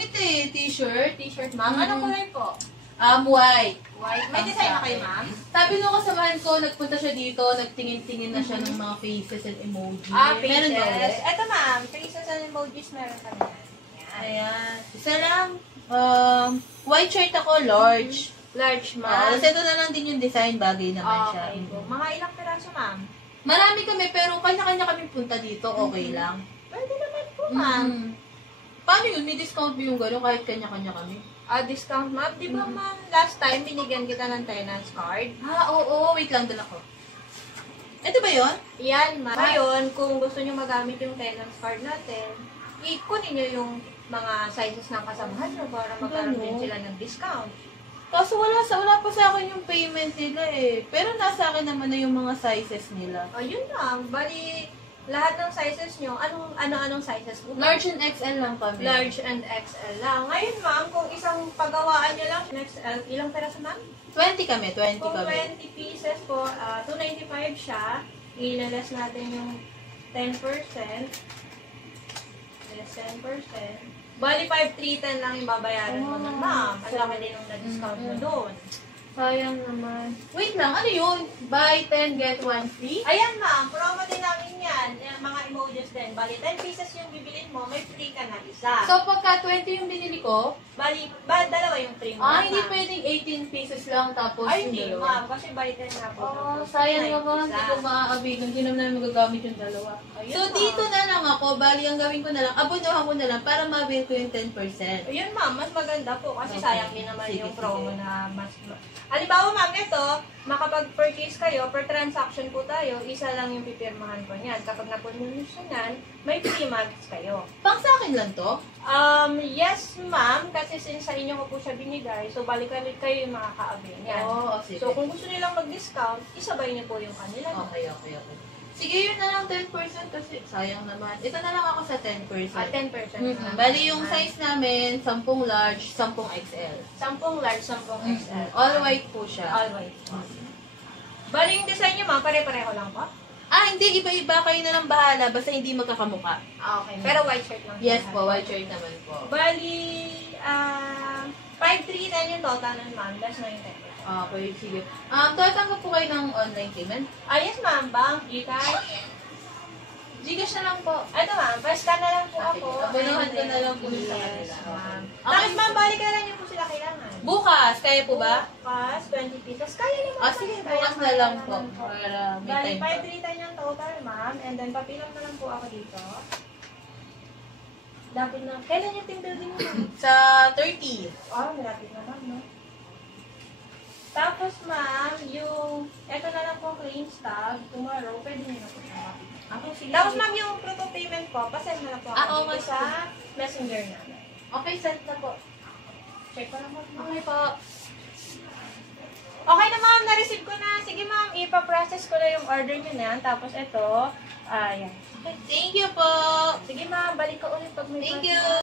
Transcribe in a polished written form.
damit eh. T-shirt. T-shirt, ma'am. Anong kulay po? White. White. May design na kayo, ma'am? Sabi nung kasamahan ko, nagpunta siya dito, nagtingin-tingin na siya ng mga faces and emojis. Faces. Meron ba ulit? Ito, ma'am. Faces and emojis meron kami. Ayan. Isa lang. White shirt ako, large. Large, ma'am. Tapos ito na lang din yung design, bagay naman siya. Okay po. Mga ilang piraso, ma'am? Marami kami, pero kanya-kanya kami punta dito, okay lang. Pwede naman po, ma'am. Paano yun? May discount mo yung gano'n kahit kanya-kanya kami? Discount, ma'am. Di ba, ma'am, last time binigyan kita ng tenants card? Oo. Wait lang, dala ko. Ito ba yun? Yan, ma'am. Ngayon, kung gusto nyo magamit yung tenants card natin, ikunin nyo yung mga sizes ng kasamahan nyo para magkaroon din sila ng discount. Kaso wala pa sa akin yung payment nila eh. Pero nasa akin naman na yung mga sizes nila. Yun lang. Bali, lahat ng sizes nyo, anong sizes po? Large and XL lang kami. Large and XL lang. Ngayon, ma'am, kung isang pagawaan nyo lang, XL, ilang peraso, ma'am? 20 kami. Kung 20 pieces po, 295 siya, ilalas natin yung 10%. Yes, 10%. Bali, 5,310 lang yung babayaran mo nun, ma'am. Ang laki din yung na-discount mo doon. Sayang naman. Wait lang, ano yun? Buy 10, get 1 free? Ayan, ma'am. Promo din namin yan. Mga emojis din. Bali, 10 pieces yung bibilin mo, may free ka na isa. So, pagka 20 yung binili ko, Bali, dalawa yung free mo. hindi pwedeng 18 pieces lang tapos yung hindi, dalawa. ma'am. Kasi buy 10 na po. Sayang naman. Hindi ko maaabigin. Hindi naman magagamit yung dalawa. Ayun, So, ma'am. dito na lang ako. Bali, ang gawin ko na lang, abunuhan ko na lang para mabil ko yung 10%. Ayun, ma'am. Mas maganda po kasi sayang din naman Sige, yung promo sige. na mas... Halimbawa, ma'am, ito, makapag-purchase kayo, per transaction po tayo, isa lang yung pipirmahan ko niyan. Kapag napunusunan, may free months kayo. Pang sa akin lang to? Yes, ma'am, kasi since sa inyo ko po siya binigay, so balik-balik kayo yung makaka-avail niyan. Sige. So, kung gusto nilang mag-discount, isabay niyo po yung kanila. Okay. Sige, yun na lang 10% kasi sayang naman. Ito na lang ako sa 10%. 10%. Bali, yung size namin, 10 large, 10 XL. 10 large, 10 XL. All white po siya. All white. Bali, yung design niyo, ma'am, pare-pareho lang po? Hindi. Iba-iba kayo na lang bahala. Basta hindi magkakamuka. Okay. Pero white shirt lang. Yes po, white shirt naman po. Bali, 5,310 yung total nun, ma'am. Less na yung 10%. Okay, sige. Tatanggap po kayo ng online payment? Yes, ma'am. Bank, Gcash. Gcash na lang po. Ito, ma'am. Pa-scan na lang po ako. Abunuhan ko na lang po sa Yes, kanila. ma'am. Okay. Tapos, ma'am, balik-kailan niyo po sila kailangan? Bukas, kaya po ba? Bukas, 20 pesos. Kaya naman. Sige, bukas na lang po. Para may Bali, time pa. 5,310 yung total, ma'am. And then, papilang na lang po ako dito. Dapat na. Kailan yung team building mo, ma'am? Sa 30. Malapit na, ma'am, no? Tapos, ma'am, yung, eto na lang po clean stock, tomorrow, pwede nyo na po siya makita. Sige. Tapos, ma'am, yung proof of payment ko, pasend na lang po ako okay. dito sa messenger namin. Okay, send na po. Check ko lang po. Okay po. Okay na, ma'am, na-receive ko na. Sige, ma'am, ipaprocess ko na yung order nyo na yan. Tapos, ito, ayan. Thank you po. Sige, ma'am, balik ko ulit pag may Thank process. you.